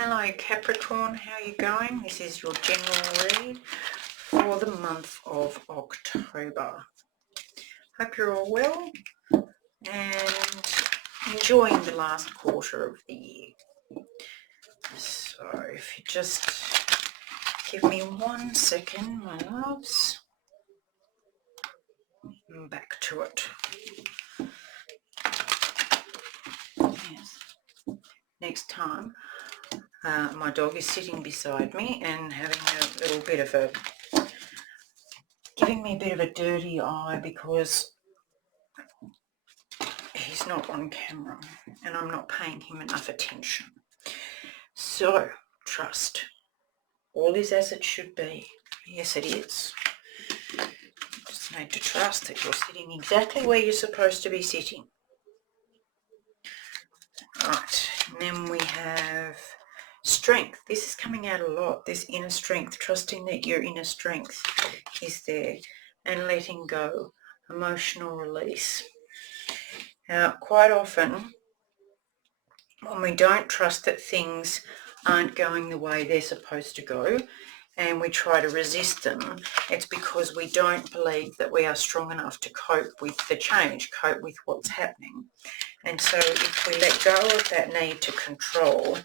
Hello Capricorn, how are you going? This is your general read for the month of October. Hope you're all well and enjoying the last quarter of the year. So if you just give me 1 second, my loves, and back to it. Yes. Next time, my dog is sitting beside me and having a little bit of a, giving me a bit of a dirty eye because he's not on camera and I'm not paying him enough attention. So, trust. All is as it should be. Yes, it is. You just need to trust that you're sitting exactly where you're supposed to be sitting. Right, and then we have strength. This is coming out a lot, this inner strength, trusting that your inner strength is there and letting go, emotional release. Now, quite often, when we don't trust that things aren't going the way they're supposed to go and we try to resist them, it's because we don't believe that we are strong enough to cope with the change, cope with what's happening. And so if we let go of that need to control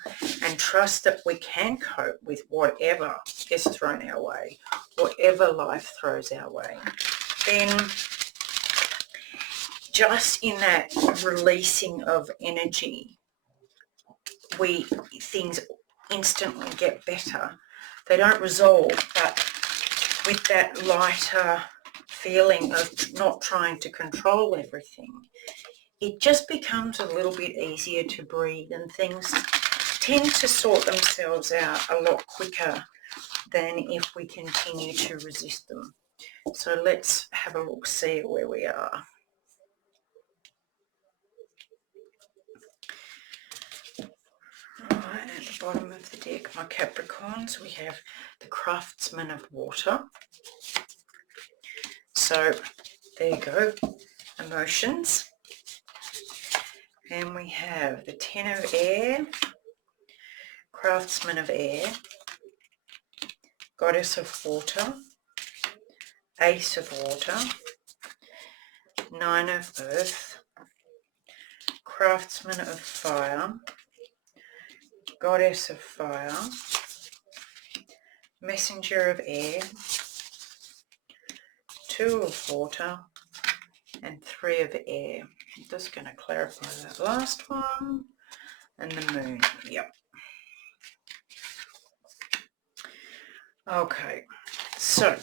and trust that we can cope with whatever is thrown our way, whatever life throws our way, then just in that releasing of energy, things instantly get better. They don't resolve, but with that lighter feeling of not trying to control everything, it just becomes a little bit easier to breathe and things tend to sort themselves out a lot quicker than if we continue to resist them. So let's have a look, see where we are. Right, at the bottom of the deck, my Capricorns, we have the Craftsman of Water. So there you go, emotions. And we have the Ten of Air, Craftsman of Air, Goddess of Water, Ace of Water, Nine of Earth, Craftsman of Fire, Goddess of Fire, Messenger of Air, Two of Water, and Three of Air. I'm just going to clarify that last one. And the Moon. Yep. Okay. So,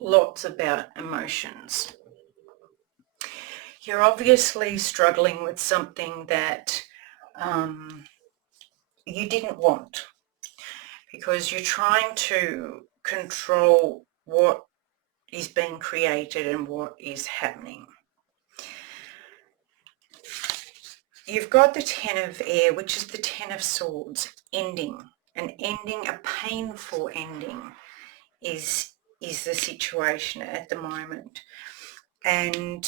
lots about emotions. You're obviously struggling with something that you didn't want because you're trying to control what is being created and what is happening. You've got the Ten of Air, which is the Ten of Swords, ending. An ending, a painful ending is the situation at the moment. And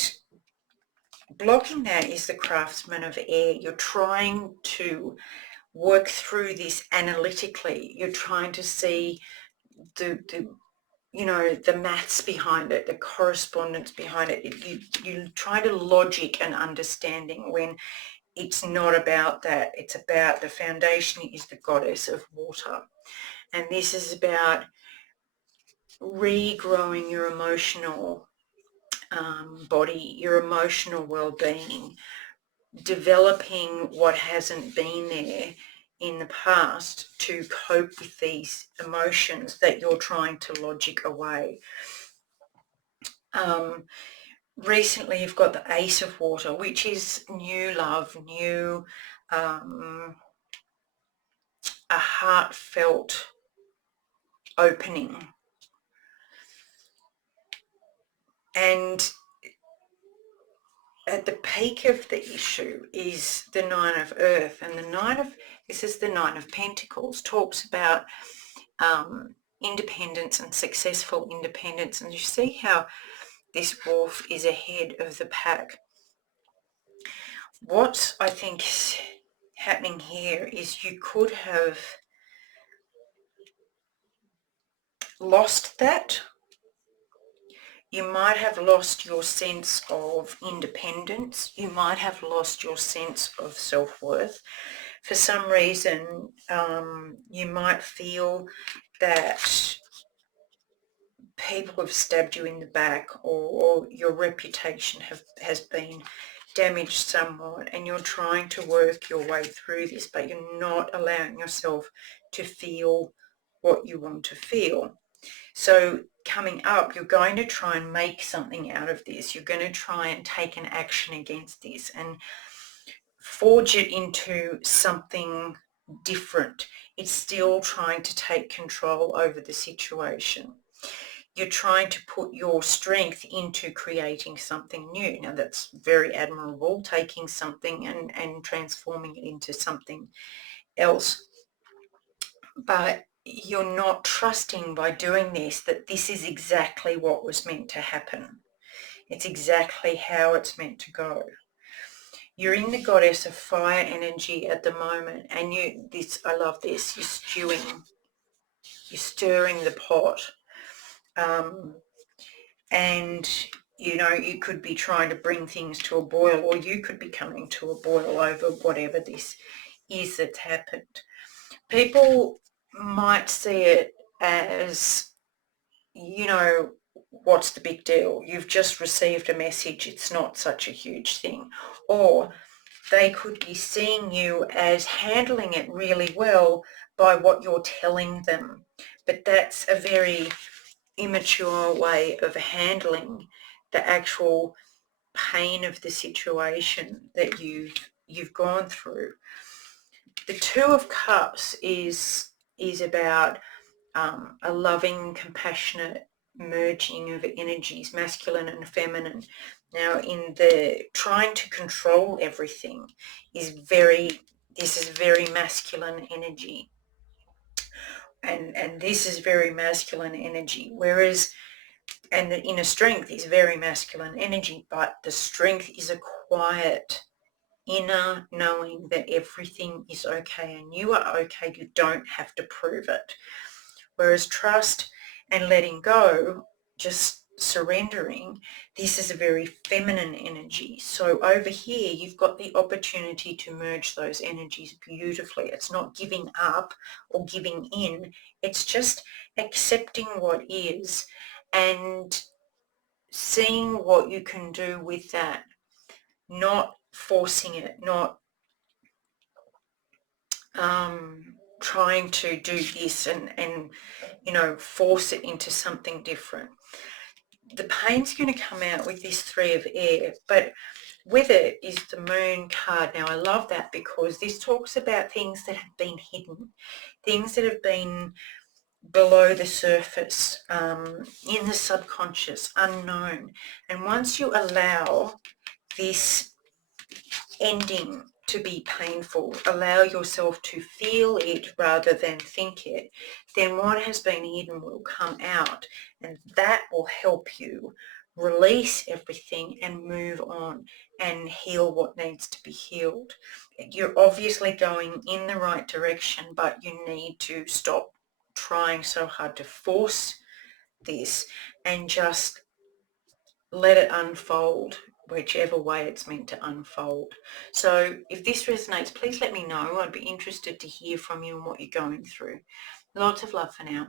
blocking that is the Craftsman of Air. You're trying to work through this analytically. You're trying to see the maths behind it, the correspondence behind it. You try to logic and understanding when it's not about that. It's about the foundation is the Goddess of Water. And this is about regrowing your emotional body, your emotional well-being, developing what hasn't been there in the past to cope with these emotions that you're trying to logic away. Recently you've got the Ace of Water, which is new love, new, a heartfelt opening. And at the peak of the issue is the Nine of Earth, and this is the Nine of Pentacles, talks about independence and successful independence. And you see how this wolf is ahead of the pack. What I think happening here is you could have lost that. You might have lost your sense of independence. You might have lost your sense of self-worth. For some reason, you might feel that people have stabbed you in the back, or your reputation has been damaged somewhat, and you're trying to work your way through this, but you're not allowing yourself to feel what you want to feel. So coming up, you're going to try and make something out of this. You're going to try and take an action against this and forge it into something different. It's still trying to take control over the situation. You're trying to put your strength into creating something new. Now that's very admirable, taking something and transforming it into something else. But you're not trusting by doing this that this is exactly what was meant to happen. It's exactly how it's meant to go. You're in the goddess of fire energy at the moment, and I love this, you're stirring the pot. And you could be trying to bring things to a boil, or you could be coming to a boil over whatever this is that's happened. People might see it as, what's the big deal? You've just received a message. It's not such a huge thing. Or they could be seeing you as handling it really well by what you're telling them. But that's a very immature way of handling the actual pain of the situation that you've gone through. The Two of Cups is about a loving, compassionate merging of energies, masculine and feminine. Now, in the trying to control everything this is very masculine energy. And this is very masculine energy, whereas, and the inner strength is very masculine energy, but the strength is a quiet inner knowing that everything is okay and you are okay. You don't have to prove it. Whereas trust and letting go, just surrendering, this is a very feminine energy. So over here, you've got the opportunity to merge those energies beautifully. It's not giving up or giving in. It's just accepting what is and seeing what you can do with that, not forcing it, not trying to do this and force it into something different. The pain's going to come out with this Three of Air, but with it is the Moon card. Now I love that because this talks about things that have been hidden, things that have been below the surface, in the subconscious, unknown. And once you allow this ending to be painful, allow yourself to feel it rather than think it, then what has been hidden will come out, and that will help you release everything and move on and heal what needs to be healed. You're obviously going in the right direction, but you need to stop trying so hard to force this and just let it unfold whichever way it's meant to unfold. So if this resonates, please let me know. I'd be interested to hear from you and what you're going through. Lots of love for now.